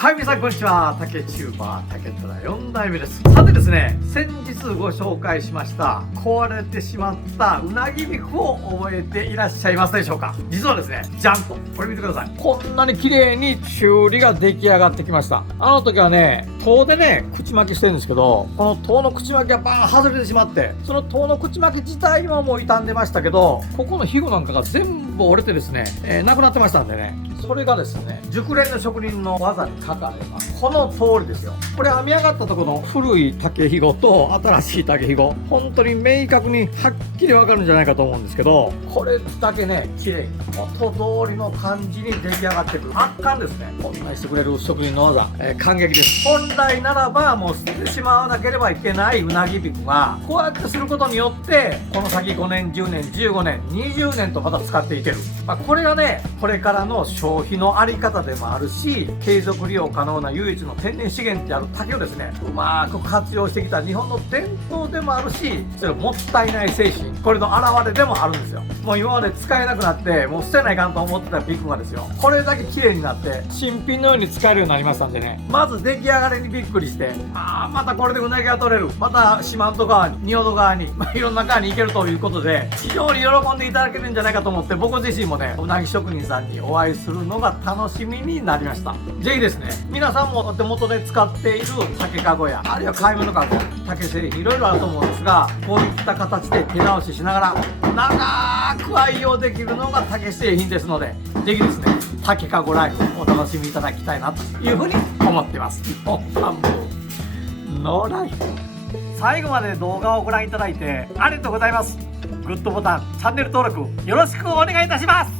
はい、皆さんこんにちは。竹チューバー竹虎4代目です。さてですね、先日ご紹介しました壊れてしまったうなぎ肉を覚えていらっしゃいますでしょうか。実はですね、じゃんとこれ見てください。こんなに綺麗に修理が出来上がってきました。あの時はね、塔でね口巻きしてるんですけど、この塔の口巻きがバーン外れてしまって、その塔の口巻き自体ももう傷んでましたけど、ここのひごなんかが全部折れてですね、なくなってましたんでね、それがですね、熟練の職人の技にかかればこの通りですよ。これ編み上がったところの古い竹ひごと新しい竹ひご、本当に明確にはっきり分かるんじゃないかと思うんですけど、これだけね綺麗に元通りの感じに出来上がってくる。圧巻ですね。こんなにしてくれる職人の技、感激です。本来ならばもう捨ててしまわなければいけないうなぎ肉がこうやってすることによって、この先5年10年15年20年とまた使っていける、これがねこれからの消費のあり方でもあるし、継続利用可能な唯一の天然資源である竹をですね、うまく活用してきた日本の伝統でもあるし、それもったいない精神、これの表れでもあるんですよ。もう今まで使えなくなってもう捨てないかんと思ってたピックがですよ、これだけ綺麗になって新品のように使えるようになりましたんでね、まず出来上がりにびっくりして、またこれでうなぎが取れる、また四万十川に仁淀川に、いろんな川に行けるということで、非常に喜んでいただけるんじゃないかと思って、僕自身もねうなぎ職人さんにお会いするのが楽しみになりました。ぜひですね、皆さんもお手元で使っている竹かごや、あるいは買い物かご、竹製品いろいろあると思うんですが、こういった形で手直ししながら長く愛用できるのが竹製品ですので、ぜひですね竹かごライフお楽しみいただきたいなというふうに思っています。お半分のライフ。最後まで動画をご覧いただいてありがとうございます。グッドボタン、チャンネル登録よろしくお願いいたします。